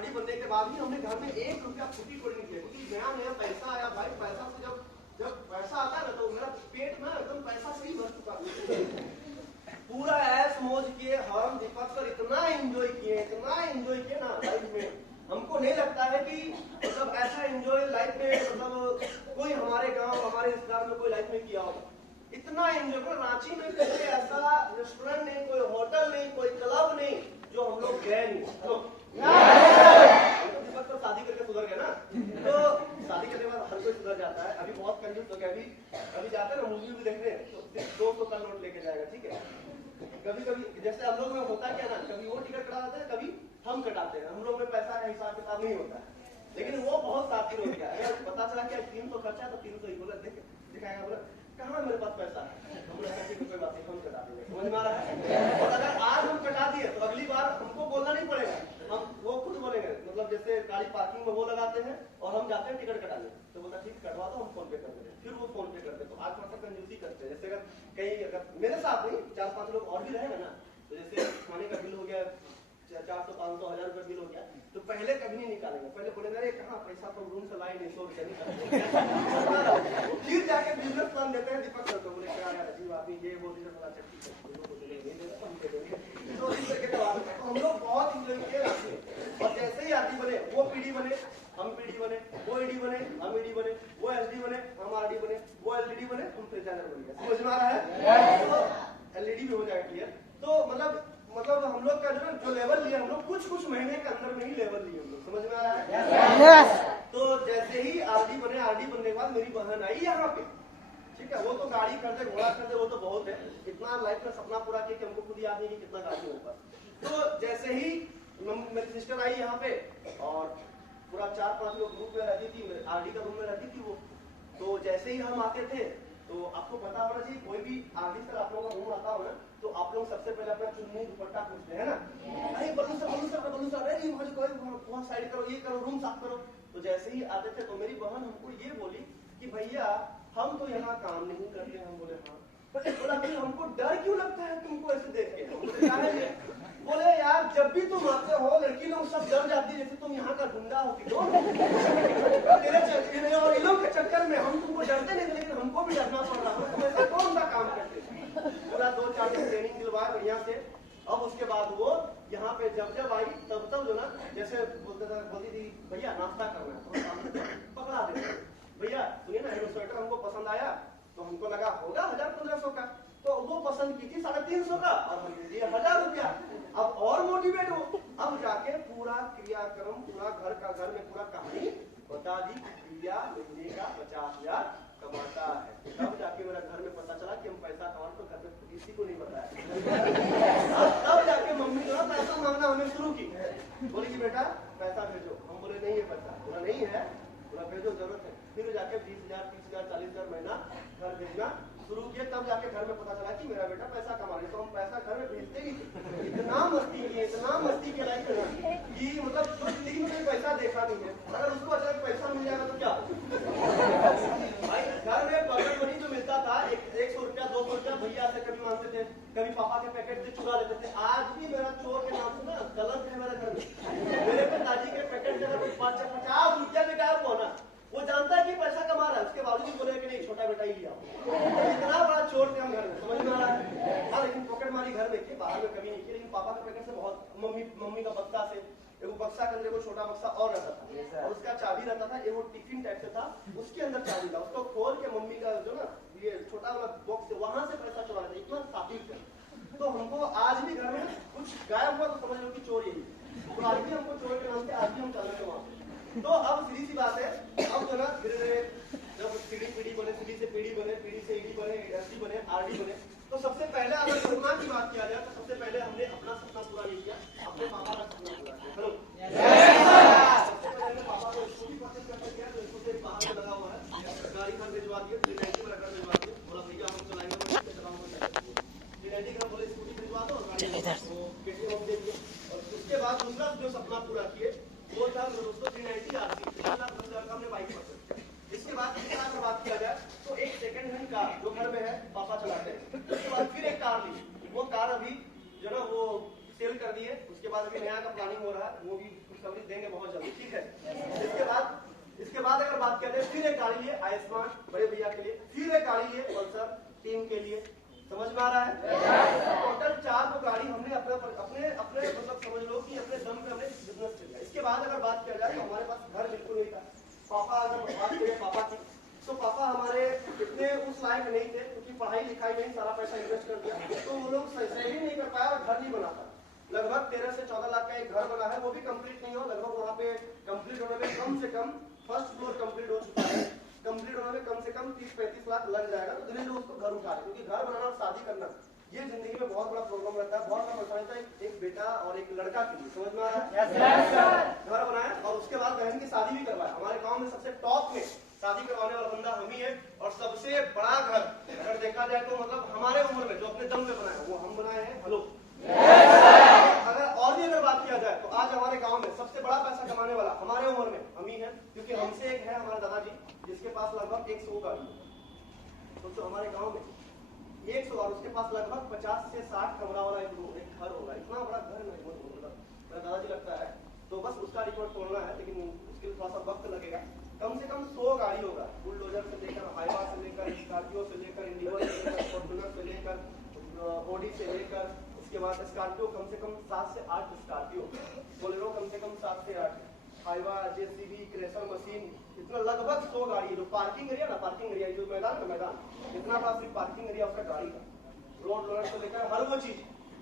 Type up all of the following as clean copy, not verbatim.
RD बनने के बाद भी हमने घर में 1 रुपया फूटी कोई नहीं किया, क्योंकि नया नया पैसा आया भाई। पैसा से जब पैसा आता है ना तो मेरा पेट ना एकदम पैसा से ही भर चुका। पूरा ऐश मौज किए हम दीपक सर, इतना एंजॉय किए ना लाइफ में। हमको नहीं लगता है कि मतलब ऐसा एंजॉय लाइफ में मतलब कोई हमारे गांव हमारे रिश्तेदार में कोई लाइफ में किया होगा। इतना एंजॉय कर रांची में कहीं ऐसा रेस्टोरेंट नहीं, कोई होटल नहीं, कोई क्लब नहीं जो हम लोग गए नहीं। दीपक तो शादी करके सुधर गए ना, तो शादी करने के बाद हर कोई सुधर जाता है। अभी बहुत कंजूस तो अभी जाते हैं ना मूवी भी देखने, तो 200 का नोट लेके जाएगा, ठीक है। कभी जैसे हम लोग में होता क्या ना, कभी वो टिकट कटाते हैं, कभी हम कटाते हैं। हम लोग में पैसा का हिसाब किताब नहीं होता है, लेकिन वो बहुत साथी हो गया। अगर पता चला क्या 300 खर्चा तो 300 ही बोला दिखाएगा, बोला कहाँ मेरे पास पैसा है, हम लोग कोई बात नहीं हम कटा देंगे, समझ में आ रहा है। और अगर आज हम कटा दिए तो अगली बार हमको बोलना नहीं पड़ेगा, हम वो खुद बोलेंगे। मतलब जैसे गाड़ी पार्किंग में वो लगाते हैं और हम जाते हैं टिकट कटाने, तो बोलता ठीक कटवा दो, हम फोन पे कर देते हैं, फिर वो फोन पे करते। तो आज थोड़ा सा कंजूसी करते हैं। जैसे अगर मेरे साथ नहीं 4-5 लोग और भी रहेंगे ना, तो जैसे खाने का बिल हो गया 400, 500, 1000 रुपये बिल हो गया, तो पहले कभी नहीं निकालेंगे। पहले बोलेंगे अरे कहाँ पैसा तो रूम से लाए नहीं, 100 रुपया निकाल। फिर जाके बिजनेस प्लान देते हैं दीपक सर को, बोले क्या यार अजीब आदमी ये वो चीजें बड़ा चक्की तो इस तरह के जवाब। तो हम लोग बहुत इंजॉय किए। और जैसे ही आरडी बने वो पीडी बने, हम पीडी बने, वो ईडी बने, हम ईडी बने, वो एसडी बने, हम आरडी बने, वो एलईडी बने, हम फ्रीचार्जर बन गए। समझ में आ रहा है? तो एलईडी भी हो जाएगा क्लियर। तो मतलब हम लोग का जो लेवल लिया हम लोग कुछ महीने के अंदर में ही लेवल लिए हम लोग। समझ में आ रहा है? तो जैसे ही आरडी बनने के बाद मेरी बहन आई यहाँ पे, ठीक है। वो तो गाड़ी खरीदे, घोड़ा खरीदे, वो तो बहुत है। इतना लाइफ में सपना पूरा किया कि हमको खुद याद नहीं कि कितना गाड़ी होगा। तो जैसे ही मेरी सिस्टर आई यहाँ पे और पूरा 4-5 लोग ग्रुप में रहती थी, आरडी का रूम में रहती थी वो। तो जैसे ही हम आते थे तो आपको पता होना चाहिए, कोई भी आरडी सर आप लोगों का रूम आता हो ना, तो आप लोग सबसे पहले अपना चुन्नी दुपट्टा पूछते हैं ना, अरे बल्लू सर अरे वहाँ साइड करो, ये करो, रूम साफ करो। तो जैसे ही आते थे तो मेरी बहन हमको ये बोली कि भैया हम तो यहाँ काम नहीं करते। हम बोले हाँ। बोला फिर हमको डर क्यों लगता है तुमको ऐसे देख के? बोले यार जब भी तुम आते हो लड़की लोग सब डर जाती है, जैसे तुम यहाँ का गुंडा होती हो। तेरे और इन लोग के चक्कर में हम तुमको डरते नहीं, लेकिन हमको भी डरना पड़ रहा है। तुम ऐसा कौन सा काम करते? पूरा 2-4 दिन ट्रेनिंग दिलवाया बढ़िया से। अब उसके बाद वो यहाँ पे जब आई तब जो ना, जैसे बोलती थी भैया नाश्ता करना है, तो पकड़ा देते भैया सुनिए ना, स्वेटर हमको पसंद आया तो हमको लगा होगा 1000-1500 का, तो वो पसंद की थी 350 का और हम दे दिए 1000 रुपया। अब और मोटिवेट हो, अब जाके पूरा क्रियाक्रम, पूरा घर में पूरा कहानी बता दी। भैया महीने का 50,000 कमाता है। तब जाके मेरा घर में पता चला कि हम पैसा कमा, तो घर में किसी को नहीं बताया। तब जाके मम्मी जो पैसा मांगना हमें शुरू की, बोली कि बेटा पैसा भेजो। हम बोले नहीं है पैसा, बोला नहीं है, बोला भेजो जरूरत है। फिर जाके 20,000, 30,000, 40,000 महीना घर भेजना शुरू किए। तब जाके घर में पता चला कि मेरा बेटा पैसा कमा रही। तो हम पैसा घर में भेजते ही इतना मस्ती के लाइक कि मतलब तो जिंदगी में पैसा देखा नहीं है। अगर उसको अचानक पैसा मिल जाएगा तो क्या भाई, घर में पॉकेट मनी जो मिलता था 100 रुपया 200 रुपया भैया से कभी मांगते थे, कभी पापा के पैकेट से चुरा लेते थे। आज भी मेरा चोर के नाम से ना कलंक है मेरे घर में। मेरे पिताजी के पैकेट से 50 रुपया में गायब हुआ ना, वो जानता है कि पैसा कमा रहा है, उसके बावजूद बोले कि नहीं छोटा बेटा ही लिया। इतना बड़ा चोर थे हम घर में, समझ में आ रहा है? हाँ, लेकिन पॉकेट मारी घर में की, बाहर में कभी नहीं की। लेकिन पापा के पैकेट से बहुत, मम्मी का बक्सा से, एगो बक्सा के अंदर छोटा बक्सा और रहता था और उसका चाबी रहता था, एगो टिफिन टाइप से था, उसके अंदर चाबी था। उसको खोल के मम्मी का जो ना ये छोटा वाला बॉक्स, वहां से पैसा चुरा लेते। इतना साफिर थे। तो हमको आज भी घर में कुछ गायब हुआ तो समझ लो कि चोर यही। तो आज भी हमको चोर के नाम से आज भी हम चल रहे वहां। तो अब सीधी सी बात है, अब जो ना धीरे धीरे जब पीढ़ी बने, सीढ़ी से पीढ़ी बने, पीढ़ी से ईडी बने, एसडी बने, आरडी बने, तो सबसे पहले अगर सपना की बात किया जाए तो सबसे पहले हमने अपना सपना पूरा नहीं किया, अपने पापा का सपना पूरा किया। हेलो, सबसे पहले हमने पापा को स्कूल परचेज करके किया, तो इसको से बाहर में लगा हुआ है, गाड़ी घर भिजवा दिए, 390 में रखकर भिजवा दिए। बोला भैया हम चलाएंगे, चलाऊंगा 390 का, बोले स्कूटी भिजवा दो और गाड़ी दे दिए। और उसके बाद दूसरा जो सपना पूरा किए वो था दोस्तों 390 आरसी, 3,10,000 का हमने बाइक पकड़ी। इसके बाद अगर बात किया जाए तो एक सेकंड हैंड कार जो घर में है पापा चलाते हैं। उसके बाद फिर एक कार ली, वो कार अभी जो ना वो सेल कर दी है। उसके बाद अभी नया का प्लानिंग हो रहा है, वो भी कुछ खुशखबरी देंगे बहुत जल्दी, ठीक है। इसके बाद अगर बात करते हैं, फिर एक गाड़ी लिए आयुष्मान बड़े भैया के लिए, फिर एक गाड़ी लिए पल्सर टीम के लिए, समझ में आ रहा है। टोटल 4 गाड़ी हमने अपने मतलब समझ लो कि अपने दम पे हमने बिजनेस किया। इसके बाद अगर बात किया जाए तो हमारे पास घर बिल्कुल नहीं था। पापा अगर बात करें पापा की, तो पापा हमारे इतने उस लायक नहीं थे, क्योंकि पढ़ाई लिखाई में सारा पैसा इन्वेस्ट कर दिया, तो वो लोग सही नहीं कर पाया और घर नहीं बना पाया। लगभग 13 से 14 लाख का एक घर बना है, वो भी कंप्लीट नहीं हो, लगभग वहाँ पे कंप्लीट होने में कम से कम फर्स्ट फ्लोर कंप्लीट हो चुका है, कंप्लीट होने में कम से कम 30-35 लाख लग जाएगा। तो धीरे धीरे उसको घर उठा रहे, क्योंकि घर बनाना और शादी करना ये जिंदगी में बहुत बड़ा प्रॉब्लम रहता है, बहुत बड़ा परेशानी था एक बेटा और एक लड़का के लिए, समझ में आ रहा है। घर बनाया और उसके बाद बहन की शादी भी करवाया। हमारे गाँव में सबसे टॉप में शादी करवाने वाला बंदा हम ही है, और सबसे बड़ा घर अगर देखा जाए तो मतलब हमारे उम्र में जो अपने दम पे बनाया वो हम बनाए हैं। हेलो, अगर बात किया जाए तो आज हमारे गांव में सबसे बड़ा पैसा कमाने वाला हमारे उम्र में हम ही है, क्योंकि हमसे एक है हमारे दादाजी जिसके पास लगभग 100 गाड़ी है। तो हमारे गांव में 100 और उसके पास लगभग 50 से 60 कमरा वाला एक घर होगा। इतना बड़ा घर नहीं, मतलब मेरा दादाजी लगता है, तो बस उसका रिकॉर्ड तोड़ना है, लेकिन उसके लिए थोड़ा सा वक्त लगेगा। कम से कम 100 गाड़ी होगा, बुलडोजर से लेकर, हाइवा से लेकर, स्कॉर्पियो से लेकर, इंडिगो से लेकर, फॉर्च्यूनर से लेकर, ऑडी से लेकर, उसके बाद स्कॉर्पियो कम से कम 7 से 8 स्कॉर्पियो, बोलेरो कम से कम 7 से 8, हाइवा, जेसीबी, क्रेशर मशीन, इतना लगभग 100 गाड़ी। जो पार्किंग एरिया ना, पार्किंग एरिया जो मैदान ना, मैदान इतना बड़ा सिर्फ पार्किंग एरिया उसका गाड़ी का, रोड लोडर से लेकर हर वो चीज।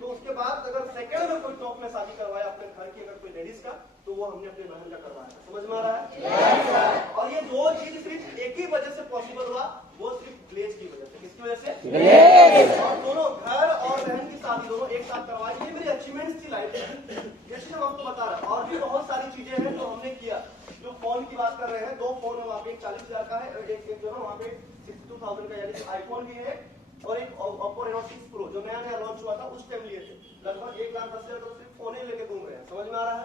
तो उसके बाद अगर सेकंड में कोई टॉप में शादी करवाया अपने घर की अगर कोई लेडीज का, तो वो हमने अपने बहन का करवाया। समझ में आ रहा है। और ये दो चीज सिर्फ एक ही वजह से पॉसिबल हुआ, वो सिर्फ ग्लेज की वजह से। किसकी वजह से? और दोनों घर और बहन की शादी दोनों एक साथ करवाई। ये मेरी अचीवमेंट्स थी लाइफ में, जैसे हम आपको बता रहा हूँ। और भी बहुत सारी चीजें हैं जो हमने किया। जो फोन की बात कर रहे हैं, 2 फोन है वहाँ पे, एक 40,000 का है, एक जो है वहाँ पे 62,000 का, यानी आईफोन भी है, और एक Oppo Reno 6 Pro जो नया नया लॉन्च हुआ था उस टाइम लिए थे। लगभग 1,10,000 तो सिर्फ फोन ही लेके घूम रहे हैं। समझ में आ रहा है।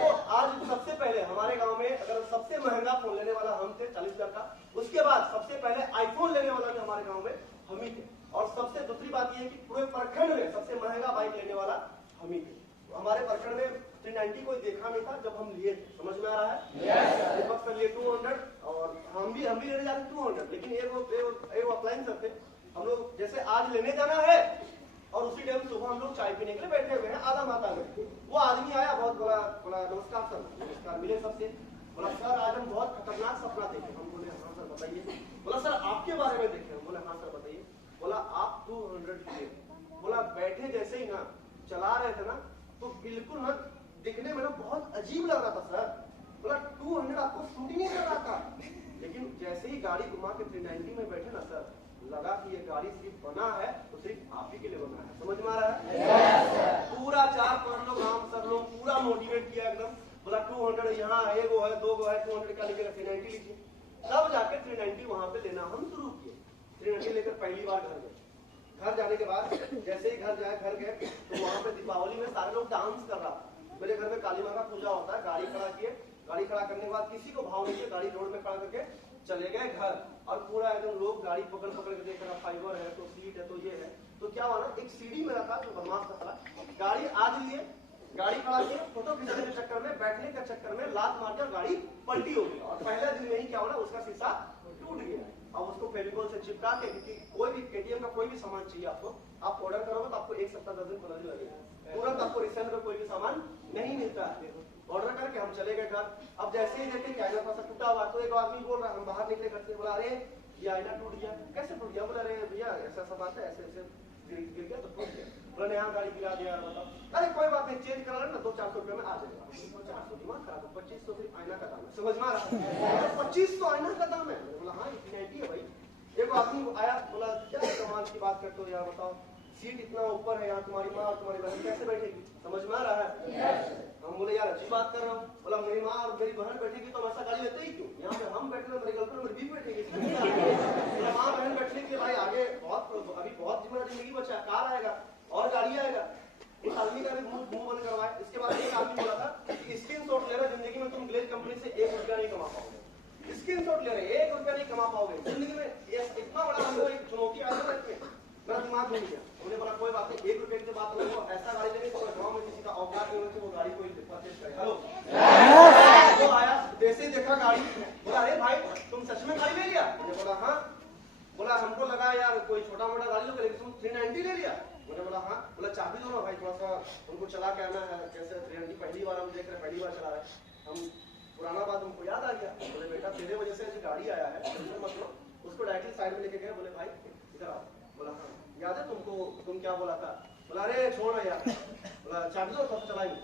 तो आज सबसे पहले हमारे गांव में अगर सबसे महंगा फोन लेने वाला हम थे 40,000 का, उसके बाद सबसे पहले आईफोन लेने वाला भी हमारे गाँव में हम ही थे। और सबसे दूसरी बात यह है कि पूरे प्रखंड में सबसे महंगा बाइक लेने वाला हम ही थे। हमारे प्रखंड में 390 कोई देखा नहीं था जब हम लिए थे। समझ में आ रहा है। इस वक्त लिए 200 और हम भी लेने जा रहे 200, लेकिन एक अप्लायंस थे हम लोग। जैसे आज लेने जाना है और उसी टाइम सुबह हम लोग चाय पीने के लिए बैठे हुए हैं आधा माता में, वो आदमी आया, बहुत बोला नमस्कार सर, नमस्कार, मिले सबसे, बोला सर आज हम बहुत खतरनाक सपना देखे। हम बोले हाँ सर बताइए। बोला सर आपके बारे में देखे। हम बोले हाँ सर बताइए। बोला आप 200 लिए। बोला बैठे जैसे ही ना चला रहे थे ना, तो बिल्कुल ना दिखने में ना बहुत अजीब लग रहा था सर। बोला 200 आपको शूट ही नहीं कर रहा था, लेकिन जैसे ही गाड़ी घुमा के 390 में बैठे ना सर, लगा कि ये गाड़ी सिर्फ बना है तो सिर्फ आप ही के लिए बना है। समझ में आ रहा है। पूरा 4-5 लोग राम सर लोग पूरा मोटिवेट किया एकदम। बोला 200 यहाँ है, वो है, 2 है, 200 का लेकर 390 लीजिए। तब जाकर 390 वहां पे लेना हम शुरू किए। 390 लेकर पहली बार घर गए। घर जाने के बाद जैसे ही घर गए तो वहां पे दीपावली में सारे लोग डांस कर रहा था। मेरे घर में काली माँ का पूजा होता है। गाड़ी खड़ा किए, गाड़ी खड़ा करने के बाद किसी को भाव नहीं किया, गाड़ी रोड में खड़ा करके चले गए घर। और पूरा एकदम लोग गाड़ी पकड़ के देख रहा, फाइबर है तो सीट है तो ये है। तो क्या हुआ ना, एक सीढ़ी में रखा जो बदमाश था, गाड़ी आज लिए, गाड़ी खड़ा किए, फोटो खींचने के चक्कर में, बैठने के चक्कर में लात मार कर गाड़ी पलटी हो गई। और पहले दिन में ही क्या हुआ ना, उसका शीशा टूट गया। अब उसको फेविकोल से चिपका के, क्योंकि कोई भी केटीएम का कोई भी सामान चाहिए आपको, आप ऑर्डर करोगे तो आपको 1 सप्ताह 10 दिन 15 दिन लगेगा। तुरंत आपको रिसेल में कोई भी सामान नहीं मिलता है। ऑर्डर करके हम चले गए घर। अब जैसे ही देखे कि आईना थोड़ा सा टूटा हुआ, तो एक आदमी बोल रहा है, हम बाहर निकले घर से, बोला अरे ये आईना टूट गया। कैसे टूट गया? बोला अरे भैया ऐसा सब बात है, ऐसे गिर गया तो टूट गया। बोला यहाँ गाड़ी गिरा दिया, बताओ। अरे कोई बात नहीं, चेंज करा लेना, 200-400 रुपये में आ जाएगा। 400 दिमाग खराब है, 2500 सिर्फ आईना का दाम है। समझ में आ रहा है। 2500 आईना का दाम है। बोला हाँ इतनी है भाई। एक आदमी आया, बोला क्या कमाल की बात करते हो यार, बताओ सीट इतना ऊपर है, यहाँ तुम्हारी माँ और तुम्हारी बहन कैसे बैठेगी? समझ में आ रहा है। हम बोले यार अच्छी बात कर रहा हूँ। बोला मेरी माँ और मेरी बहन बैठेगी तो ऐसा गाड़ी लेते ही क्यों? यहाँ पे हम बैठे, मेरी गर्लफ्रेंड मेरी बीवी बैठेगी। माँ बहन बैठने के लिए भाई आगे अभी बहुत जिंदगी बचा, कार आएगा और गाड़ी आएगा। इस आदमी का भी मुंह बंद करवाए। इसके बाद एक आदमी बोला था कि स्क्रीनशॉट ले रहा, जिंदगी में तुम ग्लेज कंपनी से 1 रुपया नहीं कमा पाओगे। स्क्रीनशॉट ले रहे 1 रुपया नहीं कमा पाओगे जिंदगी में। इतना बड़ा हमको एक चुनौती आई है, मेरा दिमाग घूम गया। उन्होंने बोला कोई बात नहीं, 1 रुपए की बात नहीं, वो ऐसा गाड़ी लेंगे तो गाँव में किसी का औकात नहीं होती वो गाड़ी को परचेज करे। हेलो, वो आया, जैसे ही देखा गाड़ी, बोला अरे भाई तुम सच में गाड़ी ले लिया? मैंने बोला हाँ। बोला हमको लगा यार कोई छोटा मोटा गाड़ी लोगे, लेकिन तुम 390 ले लिया? मैंने बोला हाँ। बोला चाबी दो ना भाई, थोड़ा सा उनको चला के आना है, कैसे 390 पहली बार हम देख रहे, पहली बार चला रहे, हम पुराना बात हमको याद आ गया। बोले बेटा तेरे वजह से ऐसी गाड़ी आया है, मतलब उसको डायरेक्टली साइड में लेके गए। बोले भाई इधर आओ। बोला हाँ याद है तुमको, तुम क्या बोला था? बोला अरे छोड़ यार। बोला चाबी दो तब चलाएंगे।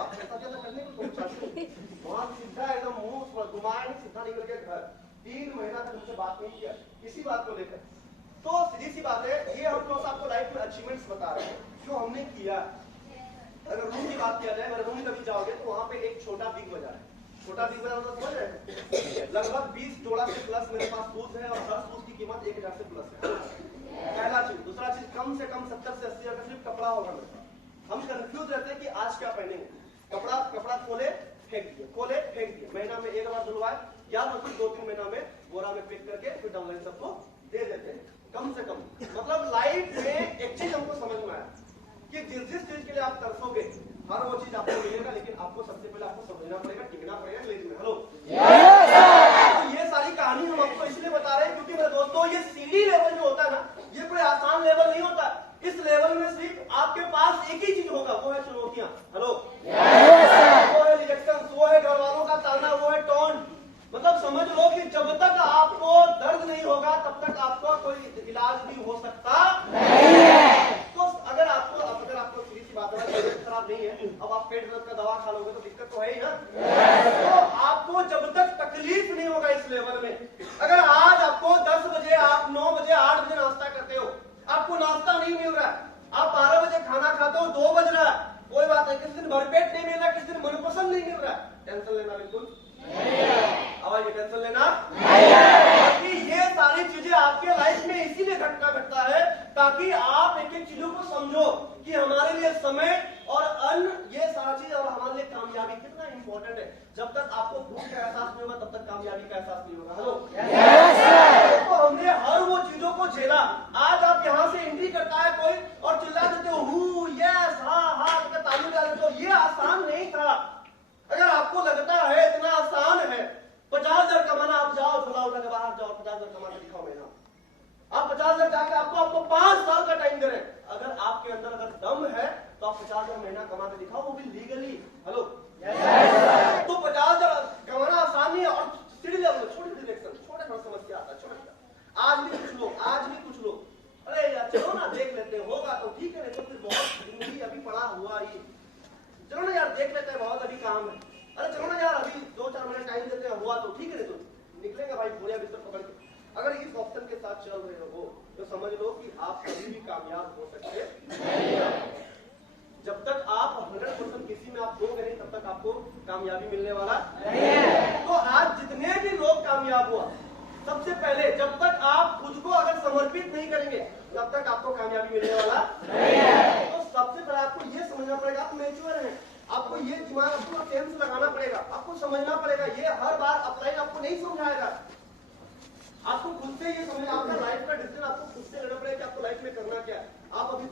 आप ऐसा क्या करने को तुम चाबी? वहां सीधा एकदम मुंह घुमाया नहीं, सीधा निकल के घर। 3 महीना तक मुझसे बात नहीं किया किसी बात को लेकर। तो सीधी सी बात है, ये हम लोग आपको लाइफ में अचीवमेंट्स बता रहे हैं जो हमने किया। अगर रूम की बात किया जाए, अगर रूम कभी जाओगे तो वहां पे एक छोटा बिग बाजार है। छोटा बिग बाजार मतलब समझ रहे हैं? लगभग 20 जोड़ा से प्लस मेरे पास शूज है और हर शूज की कीमत 1000 से प्लस है। पहला चीज। दूसरा चीज, कम से कम 70 से 80 हजार का सिर्फ कपड़ा होगा मेरे पास। हम कंफ्यूज रहते हैं कि आज क्या पहनेंगे। कपड़ा खोले फेंक दिए, खोले फेंक दिए। महीना में 1 बार धुलवाए या तो फिर 2-3 महीना में बोरा में पैक करके फिर ऑनलाइन सबको दे देते हैं। कम से कम मतलब लाइफ में एक चीज हमको समझ में आया कि जिस चीज के लिए आप तरसोगे हर वो चीज आपको मिलेगा, लेकिन आपको सबसे पहले आपको समझना पड़ेगा, टिकना पड़ेगा लेकिन में। हेलो, तो ये सारी कहानी हम आपको इसलिए बता रहे हैं क्योंकि मेरे दोस्तों ये सीढ़ी लेवल जो होता है ना, ये कोई आसान लेवल नहीं होता। इस लेवल में सिर्फ आपके पास एक ही चीज होगा, वो है चुनौतियां। हेलो, वो है रिजेक्शन, वो है घर वालों का ताना, वो है टॉन्ट। मतलब समझ लो कि जब तक आपको दर्द नहीं होगा तब तक आपका कोई इलाज भी हो सकता नहीं है। तो अगर आपको सीधी सी बात है, तबीयत खराब नहीं है, अब आप पेट दर्द का दवा खा लोगे तो दिक्कत तो है ही ना। तो आपको जब तक तकलीफ नहीं होगा इस लेवल में, अगर आज आपको 10 बजे आप 9 बजे 8 बजे नाश्ता करते हो, आपको नाश्ता नहीं मिल रहा है, आप 12 बजे खाना खाते हो, 2 बज रहा है, कोई बात नहीं। किस दिन भरपेट नहीं मिल रहा, किस दिन मनपसंद नहीं मिल रहा है, टेंशन लेना बिल्कुल आवाज, टेंशन लेना नहीं। ये सारी चीजें आपके लाइफ में इसीलिए घटता है ताकि आप एक एक चीजों को समझो कि हमारे लिए समय और अन्न, ये सारा चीज और हमारे लिए कामयाबी कितना इंपॉर्टेंट है। जब तक आपको भूख का एहसास नहीं होगा तब तक कामयाबी का एहसास नहीं होगा। हेलो, तो हमने हर वो चीजों को झेला। आज आप यहाँ से एंट्री करता है कोई और चिल्ला देते हो हु यस हाँ हाँ, ताली बजा देते हो। ये आसान नहीं था। अगर आपको लगता है इतना आसान है, 50,000 कमाना, आप जाओ झोला उठा के बाहर जाओ, 50,000 कमा के दिखाओ महीना। आप 50,000 जाके आपको 5 साल का टाइम दे रहे हैं। अगर आपके अंदर अगर दम है तो आप 50,000 महीना कमा के दिखाओ, वो भी लीगली। हेलो, तो 50,000 कमाना आसान नहीं है। और सीढ़ी लेवल छोटी डिरेक्शन, छोटा छोटा समस्या आता है, छोटा। आज भी कुछ लोग अरे यार चलो ना देख लेते हैं, होगा तो ठीक है, नहीं तो फिर बहुत जिंदगी अभी पड़ा हुआ ही, चलो ना यार देख लेते हैं, बहुत अभी काम है। अरे चलो ना यार अभी 2-4 महीने टाइम देते हैं, हुआ तो ठीक है, नहीं तो निकलेगा भाई बोरिया बिस्तर पकड़ के। अगर इस ऑप्शन के साथ चल रहे हो तो समझ लो कि आप कभी भी कामयाब हो सकते नहीं। जब तक आप 100% किसी में आप दोगे नहीं तब तक आपको कामयाबी मिलने वाला नहीं है। तो आज जितने भी लोग कामयाब हुआ, सबसे पहले जब तक आप खुद को अगर समर्पित नहीं करेंगे तब तक आपको कामयाबी मिलने वाला नहीं है। तो सबसे पहले आपको ये समझना पड़ेगा आप मैच्योर हैं, आपको ये दिमाग आपको सेंस लगाना पड़ेगा, आपको समझना पड़ेगा। ये हर बार अपलाइन आपको नहीं समझाएगा, आपको खुद से ये समझ, आपका लाइफ का डिसीजन आपको खुद से लेना पड़ेगा कि आपको लाइफ में करना क्या है। आप अभी